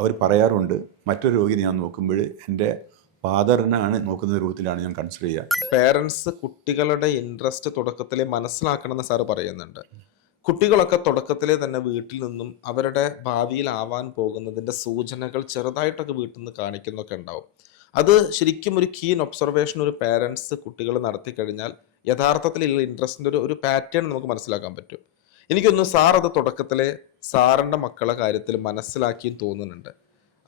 അവർ പറയാറുണ്ട്, മറ്റൊരു രോഗി ഞാൻ നോക്കുമ്പോൾ എൻ്റെ ഫാദറിനാണ് നോക്കുന്ന രൂപത്തിലാണ് ഞാൻ കൺസിഡർ ചെയ്യുക. പേരൻസ് കുട്ടികളുടെ ഇൻട്രസ്റ്റ് തുടക്കത്തിലെ മനസ്സിലാക്കണമെന്ന് സാറ് പറയുന്നുണ്ട്. കുട്ടികളൊക്കെ തുടക്കത്തിലെ തന്നെ വീട്ടിൽ നിന്നും അവരുടെ ഭാവിയിലാവാൻ പോകുന്നതിൻ്റെ സൂചനകൾ ചെറുതായിട്ടൊക്കെ വീട്ടിൽ നിന്ന് കാണിക്കുന്നൊക്കെ ഉണ്ടാവും. അത് ശരിക്കും ഒരു കീൻ ഒബ്സർവേഷൻ ഒരു പേരൻസ് കുട്ടികൾ നടത്തി കഴിഞ്ഞാൽ യഥാർത്ഥത്തിലുള്ള ഇൻട്രസ്റ്റിൻ്റെ ഒരു പാറ്റേൺ നമുക്ക് മനസ്സിലാക്കാൻ പറ്റും. എനിക്കൊന്ന് സാർ അത് തുടക്കത്തിലെ സാറിൻ്റെ മക്കളെ കാര്യത്തിൽ മനസ്സിലാക്കിയും തോന്നുന്നുണ്ട്.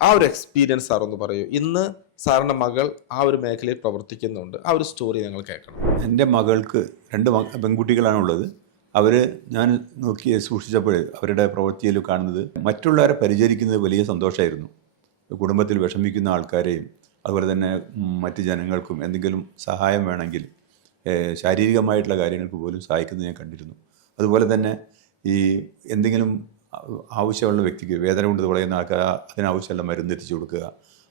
ആ ഒരു എക്സ്പീരിയൻസ് സാർ ഒന്ന് പറയൂ. ഇന്ന് സാറിൻ്റെ മകൾ ആ ഒരു മേഖലയിൽ പ്രവർത്തിക്കുന്നുണ്ട്. ആ ഒരു സ്റ്റോറി ഞങ്ങൾ കേൾക്കണം. എൻ്റെ മകൾക്ക് 2 പെൺകുട്ടികളാണുള്ളത്. അവർ ഞാൻ നോക്കി സൂക്ഷിച്ചപ്പോൾ അവരുടെ പ്രവൃത്തിയിൽ കാണുന്നത് മറ്റുള്ളവരെ പരിചരിക്കുന്നത് വലിയ സന്തോഷമായിരുന്നു. കുടുംബത്തിൽ വിഷമിക്കുന്ന ആൾക്കാരെയും അതുപോലെ തന്നെ മറ്റ് ജനങ്ങൾക്കും എന്തെങ്കിലും സഹായം വേണമെങ്കിൽ ശാരീരികമായിട്ടുള്ള കാര്യങ്ങൾക്ക് പോലും സഹായിക്കുന്നത് ഞാൻ കണ്ടിരുന്നു. അതുപോലെ തന്നെ ഈ എന്തെങ്കിലും ആവശ്യമുള്ള വ്യക്തിക്ക് വേദന കൊണ്ട് തുടയുന്ന ആൾക്കാർ അതിനാവശ്യമുള്ള മരുന്ന് എത്തിച്ചു കൊടുക്കുക.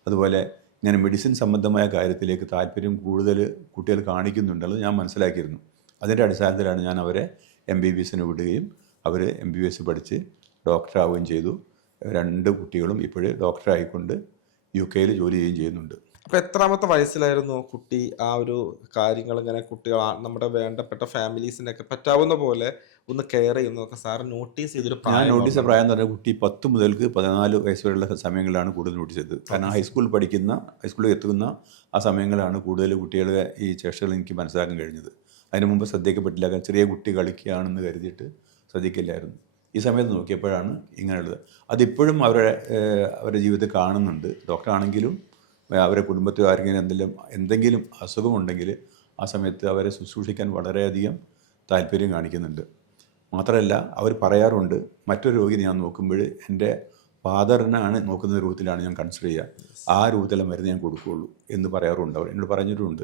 അതുപോലെ ഇങ്ങനെ മെഡിസിൻ സംബന്ധമായ കാര്യത്തിലേക്ക് താല്പര്യം കൂടുതൽ കുട്ടികൾ കാണിക്കുന്നുണ്ടെന്ന് ഞാൻ മനസ്സിലാക്കിയിരുന്നു. അതിൻ്റെ അടിസ്ഥാനത്തിലാണ് ഞാൻ അവരെ MBBSന് വിടുകയും അവർ MBBS പഠിച്ച് ഡോക്ടറാവുകയും ചെയ്തു. 2 കുട്ടികളും ഇപ്പോഴും ഡോക്ടറായിക്കൊണ്ട് UK ജോലി ചെയ്യുന്നുണ്ട്. അപ്പോൾ എത്രാമത്തെ വയസ്സിലായിരുന്നു കുട്ടി ആ ഒരു കാര്യങ്ങൾ ഇങ്ങനെ കുട്ടികൾ നമ്മുടെ വേണ്ടപ്പെട്ട ഫാമിലീസിനൊക്കെ പറ്റാവുന്ന പോലെ ഒന്ന് കെയർ ചെയ്യുന്നതൊക്കെ സാറ് നോട്ടീസ് ചെയ്തൊരു ഞാൻ നോട്ടീസ് ചെയ്ത പ്രായം എന്ന് പറഞ്ഞാൽ കുട്ടി 10 മുതൽക്ക് 14 വയസ്സ് വരെയുള്ള സമയങ്ങളിലാണ് കൂടുതൽ നോട്ടീസ് ചെയ്തത്. കാരണം ഹൈസ്കൂളിൽ എത്തുന്ന ആ സമയങ്ങളാണ് കൂടുതൽ കുട്ടികളുടെ ഈ ചേഷ്ടകൾ എനിക്ക് മനസ്സിലാക്കാൻ കഴിഞ്ഞത്. അതിന് മുമ്പ് ശ്രദ്ധിക്കപ്പെട്ടില്ല. ചെറിയ കുട്ടി കളിക്കുകയാണെന്ന് കരുതിയിട്ട് ശ്രദ്ധിക്കില്ലായിരുന്നു. ഈ സമയത്ത് നോക്കിയപ്പോഴാണ് ഇങ്ങനെയുള്ളത്. അതിപ്പോഴും അവരുടെ ജീവിതത്തിൽ കാണുന്നുണ്ട്. ഡോക്ടറാണെങ്കിലും അവരുടെ കുടുംബത്തിൽ ആർക്കെങ്കിലും എന്തെങ്കിലും അസുഖമുണ്ടെങ്കിൽ ആ സമയത്ത് അവരെ ശുശ്രൂഷിക്കാൻ വളരെയധികം താല്പര്യം കാണിക്കുന്നുണ്ട്. മാത്രമല്ല അവർ പറയാറുണ്ട്, മറ്റൊരു രോഗി ഞാൻ നോക്കുമ്പോൾ എൻ്റെ ഫാദറിനാണ് നോക്കുന്ന രൂപത്തിലാണ് ഞാൻ കൺസിഡർ ചെയ്യുക, ആ രൂപത്തിലുള്ള മരുന്ന് ഞാൻ കൊടുക്കുകയുള്ളൂ എന്ന് പറയാറുണ്ട്. അവർ എന്നോട് പറഞ്ഞിട്ടുമുണ്ട്.